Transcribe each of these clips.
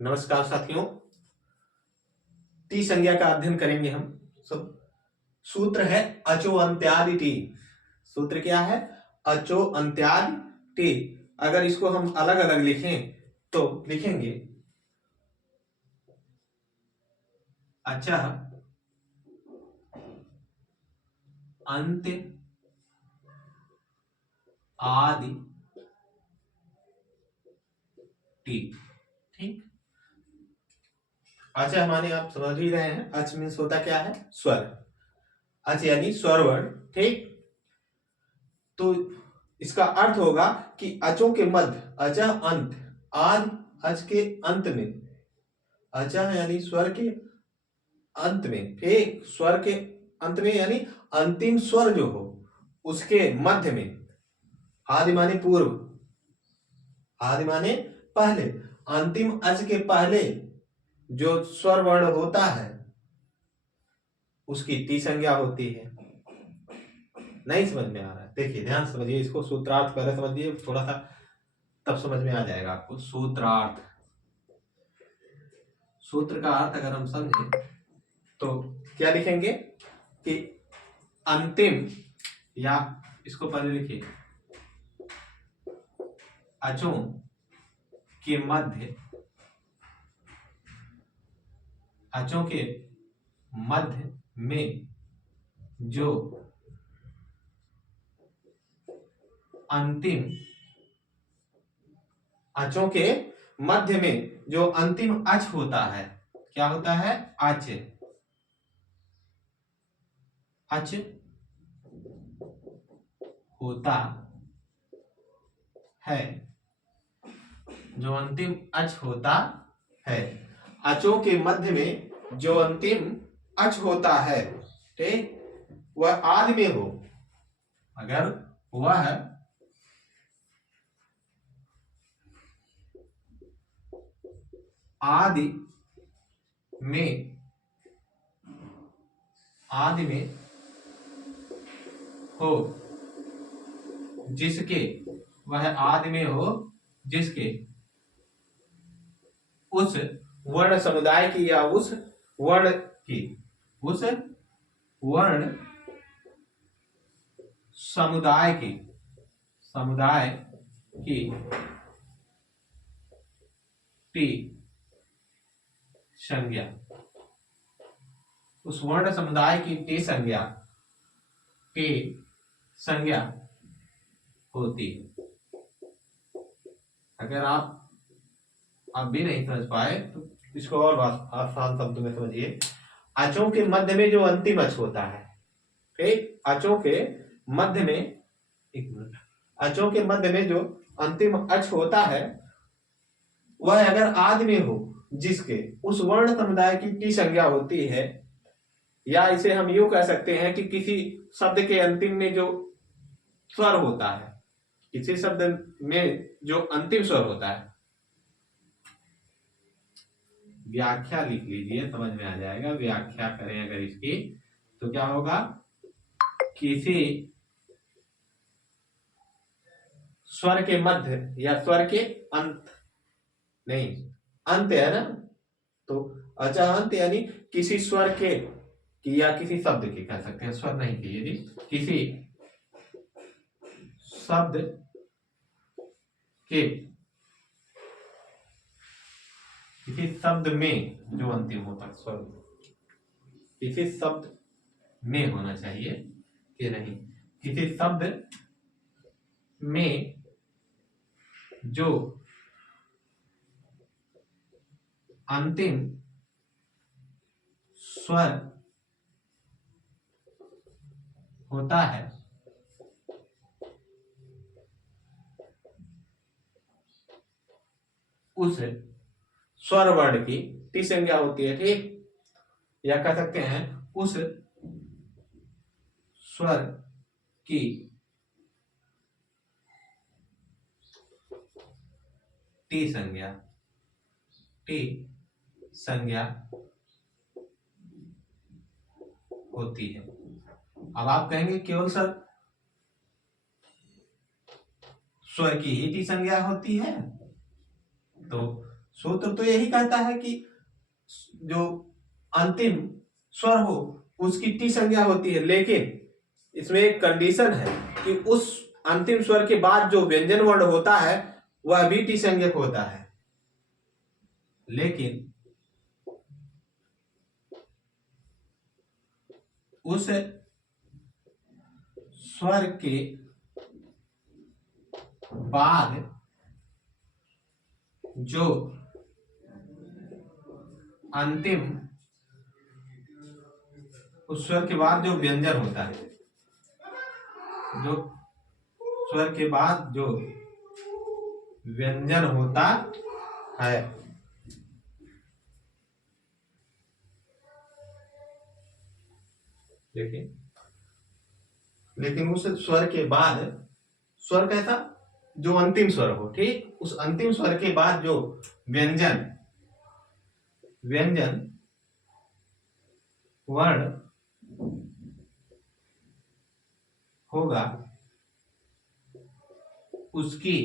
नमस्कार साथियों, टी संज्ञा का अध्ययन करेंगे हम सब। सूत्र है अचो अंत्यादि टी। सूत्र क्या है? अचो अंत्यादि टी। अगर इसको हम अलग अलग लिखें तो लिखेंगे अचः अंत्य आदि टी। ठीक। अचः माने आप समझ ही रहे हैं, अच मीन्स होता क्या है? स्वर। अच यानी स्वर वर्ण। ठीक। तो इसका अर्थ होगा कि अचों के मध्य, अचः अंत, आदि अच के अंत में, अचः यानी स्वर के अंत में, ठीक, स्वर के अंत में यानी अंतिम स्वर जो हो उसके मध्य में, आदि माने पूर्व, आदि माने पहले, अंतिम अच के पहले जो स्वर वर्ण होता है उसकी टी संज्ञा होती है। नहीं समझ में आ रहा है? देखिए ध्यान समझिए इसको, सूत्रार्थ पहले समझिए थोड़ा सा, तब समझ में आ जाएगा आपको। सूत्रार्थ, सूत्र का अर्थ अगर हम समझें तो क्या लिखेंगे कि अंतिम, या इसको पहले लिखिए, अचों के मध्य, अचों के मध्य में जो अंतिम, अचों के मध्य में जो अंतिम अच होता है, क्या होता है? अच। अच होता है, जो अंतिम अच होता है, अचों के मध्य में जो अंतिम अच होता है, ठीक, वह आदि में हो। अगर वह आदि में, आदि में हो जिसके, वह आदि में हो जिसके उस वर्ण समुदाय की, या उस वर्ण की, उस वर्ण समुदाय की, समुदाय की टी संज्ञा, उस वर्ण समुदाय की टी संज्ञा, टी संज्ञा होती है। अगर आप भी नहीं समझ पाए तो इसको और आसान शब्द में समझिए। अचों के मध्य में जो अंतिम अच होता है, ठीक, अचों के मध्य में, एक मिनट, अचों के मध्य में जो अंतिम अच होता है वह अगर आदि में हो जिसके, उस वर्ण समुदाय की टी संज्ञा होती है। या इसे हम यूं कह सकते हैं कि किसी शब्द के अंतिम में जो स्वर होता है, किसी शब्द में जो अंतिम स्वर होता है, व्याख्या लिख लीजिए, समझ में आ जाएगा। व्याख्या करें अगर इसकी तो क्या होगा? किसी स्वर के मध्य या स्वर के अंत, नहीं, अंत है ना, तो अच्छा अंत यानी किसी स्वर के, या किसी शब्द के कह सकते हैं, स्वर नहीं चाहिए जी, किसी शब्द के, किसी शब्द में जो अंतिम होता है स्वर, किसी शब्द में होना चाहिए कि नहीं, किसी शब्द में जो अंतिम स्वर होता है उस स्वर वर्ण की टी संज्ञा होती है, ठीक, या कह सकते हैं उस स्वर की टी संज्ञा, टी संज्ञा होती है। अब आप कहेंगे केवल सर स्वर की ही टी संज्ञा होती है, तो सूत्र तो यही कहता है कि जो अंतिम स्वर हो उसकी टी संज्ञा होती है, लेकिन इसमें एक कंडीशन है कि उस अंतिम स्वर के बाद जो व्यंजन वर्ण होता है वह भी टी संज्ञक होता है। लेकिन उस स्वर के बाद जो अंतिम, उस स्वर के बाद जो व्यंजन होता है, जो स्वर के बाद जो व्यंजन होता है, लेकिन उस स्वर के बाद, स्वर कैसा, जो अंतिम स्वर हो, ठीक, उस अंतिम स्वर के बाद जो व्यंजन वर्ण होगा उसकी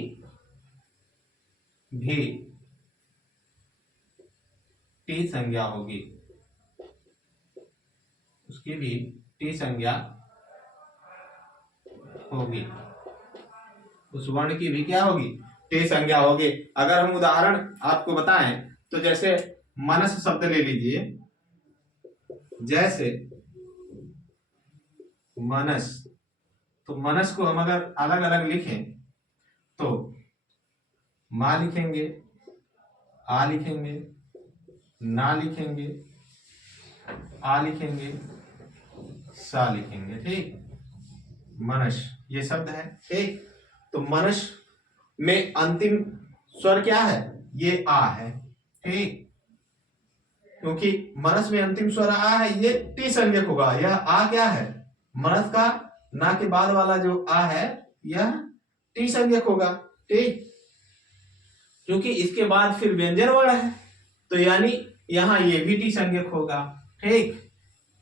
भी टी संज्ञा होगी, उसकी भी टी संज्ञा होगी, उस वर्ण की भी क्या होगी, टी संज्ञा होगी। अगर हम उदाहरण आपको बताएं तो जैसे मनस शब्द ले लीजिए, जैसे मनस, तो मनस को हम अगर अलग अलग लिखें तो मां लिखेंगे, आ लिखेंगे, ना लिखेंगे, आ लिखेंगे, सा लिखेंगे, ठीक, मनस ये शब्द है, ठीक। तो मनस में अंतिम स्वर क्या है, ये आ है, ठीक, क्योंकि मनस में अंतिम स्वर आ है, ये टी संज्ञक होगा। यह आ क्या है, मनस का ना के बाद वाला जो आ है यह टी संज्ञक होगा, ठीक, क्योंकि इसके बाद फिर व्यंजन वर्ण है, तो यानी यहां ये भी टी संज्ञक होगा, ठीक।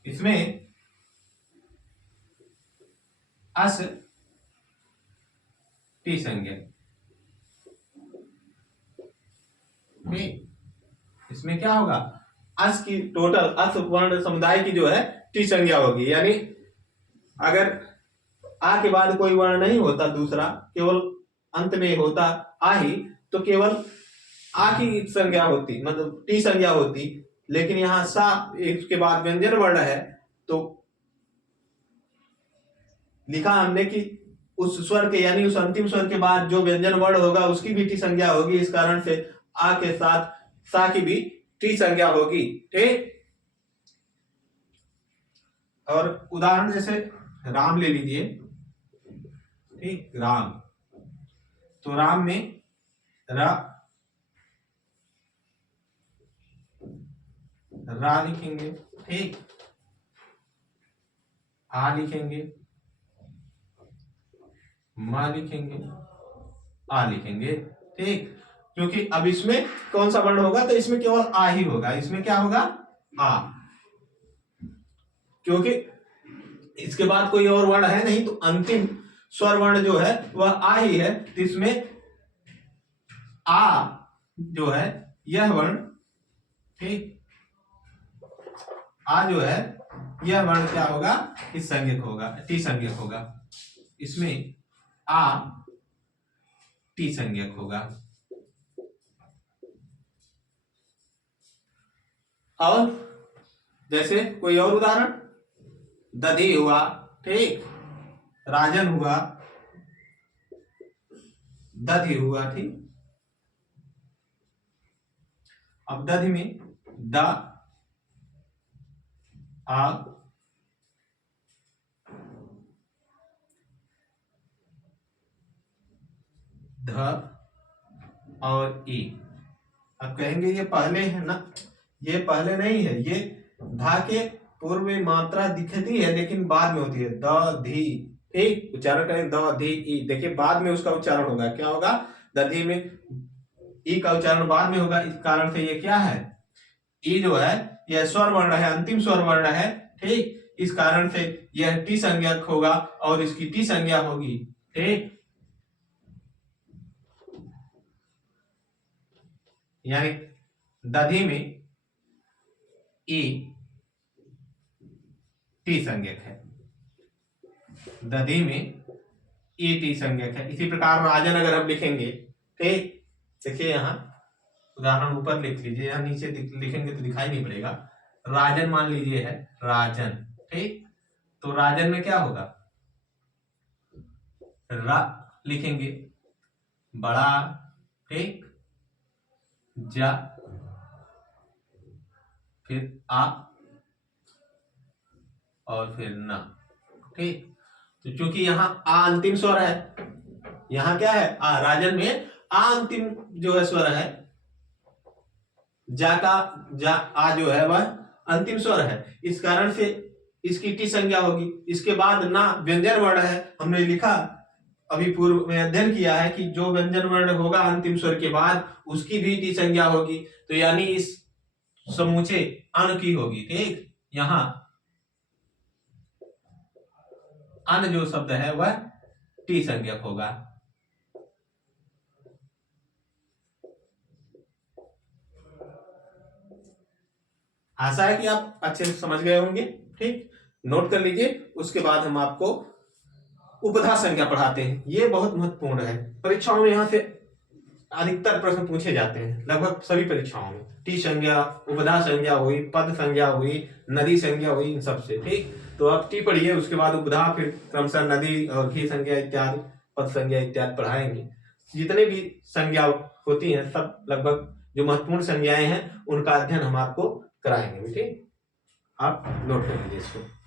इसमें अस टी संज्ञक, ठीक, इसमें क्या होगा, अस की टोटल अस वर्ण समुदाय की जो है टी संज्ञा होगी। यानी अगर आ के बाद कोई वर्ण नहीं होता दूसरा, केवल अंत में होता आ ही, तो केवल आ की संज्ञा होती, मतलब टी संज्ञा होती। लेकिन यहां सा, इसके बाद व्यंजन वर्ण है, तो लिखा हमने कि उस स्वर के, यानी उस अंतिम स्वर के बाद जो व्यंजन वर्ण होगा उसकी भी टी संज्ञा होगी। इस कारण से आ के साथ सा की भी टी संज्ञा होगी, ठीक। और उदाहरण जैसे राम ले लीजिए, ठीक, राम, तो राम में रा लिखेंगे, ठीक, आ लिखेंगे, मां लिखेंगे, आ लिखेंगे, ठीक, क्योंकि अब इसमें कौन सा वर्ण होगा, तो इसमें केवल आ ही होगा। इसमें क्या होगा, आ, क्योंकि इसके बाद कोई और वर्ण है नहीं, तो अंतिम स्वर वर्ण जो है वह आ ही है। तो इसमें आ जो है यह वर्ण, ठीक, आ जो है यह वर्ण क्या होगा, इस संज्ञक होगा, टी संज्ञक होगा। इसमें आ टी संज्ञक होगा। और जैसे कोई और उदाहरण, दधी हुआ, ठीक, राजन हुआ, दधी हुआ, ठीक। अब दधी में द, आ, ध और ई। अब कहेंगे ये पहले है ना, ये पहले नहीं है, ये धा के पूर्व में मात्रा दिखती है लेकिन बाद में होती है, द धी, ठीक, उच्चारण करें द धी ई, देखिए बाद में उसका उच्चारण होगा, क्या होगा, दधी में ई का उच्चारण बाद में होगा। इस कारण से ये क्या है, ई जो है यह स्वर वर्ण है, अंतिम स्वर वर्ण है, ठीक, इस कारण से यह टी संज्ञक होगा और इसकी टी संज्ञा होगी, ठीक। यानी दधि में ई टी संज्ञक है, दधि में ई टी संज्ञक है। इसी प्रकार राजन अगर हम लिखेंगे, ठीक, देखिए यहाँ उदाहरण ऊपर लिख लीजिए, यहाँ नीचे लिखेंगे तो दिखाई नहीं पड़ेगा। राजन मान लीजिए है राजन, ठीक, तो राजन में क्या होगा, रा लिखेंगे बड़ा, ठीक, जा, फिर आ और फिर ना, ठीक। तो चूंकि यहाँ आ अंतिम स्वर है, यहाँ क्या है आ, राजन में आ अंतिम जो है स्वर है, जा का जा आ जो है वह अंतिम स्वर है, इस कारण से इसकी टी संज्ञा होगी। इसके बाद ना व्यंजन वर्ण है, हमने लिखा अभी पूर्व में अध्ययन किया है कि जो व्यंजन वर्ण होगा अंतिम स्वर के बाद उसकी भी टी संज्ञा होगी, तो यानी इस समूचे अन की होगी, ठीक। यहाँ अन जो शब्द है वह टी संज्ञक होगा। आशा है कि आप अच्छे से समझ गए होंगे, ठीक। नोट कर लीजिए, उसके बाद हम आपको उपधा संज्ञा पढ़ाते हैं। ये बहुत महत्वपूर्ण है, परीक्षाओं में यहाँ से अधिकतर प्रश्न पूछे जाते हैं, लगभग सभी परीक्षाओं में। टी संज्ञा, उपधा संज्ञा हुई, पद संज्ञा हुई, नदी संज्ञा हुई, इन सब से, ठीक। तो आप टी पढ़िए, उसके बाद उपधा, फिर क्रमशः नदी और घी संज्ञा इत्यादि, पद संज्ञा इत्यादि पढ़ाएंगे। जितने भी संज्ञा होती हैं सब लगभग जो महत्वपूर्ण संज्ञाएं हैं उनका अध्ययन हम आपको कराएंगे, ठीक। आप नोट कर लीजिए इसको।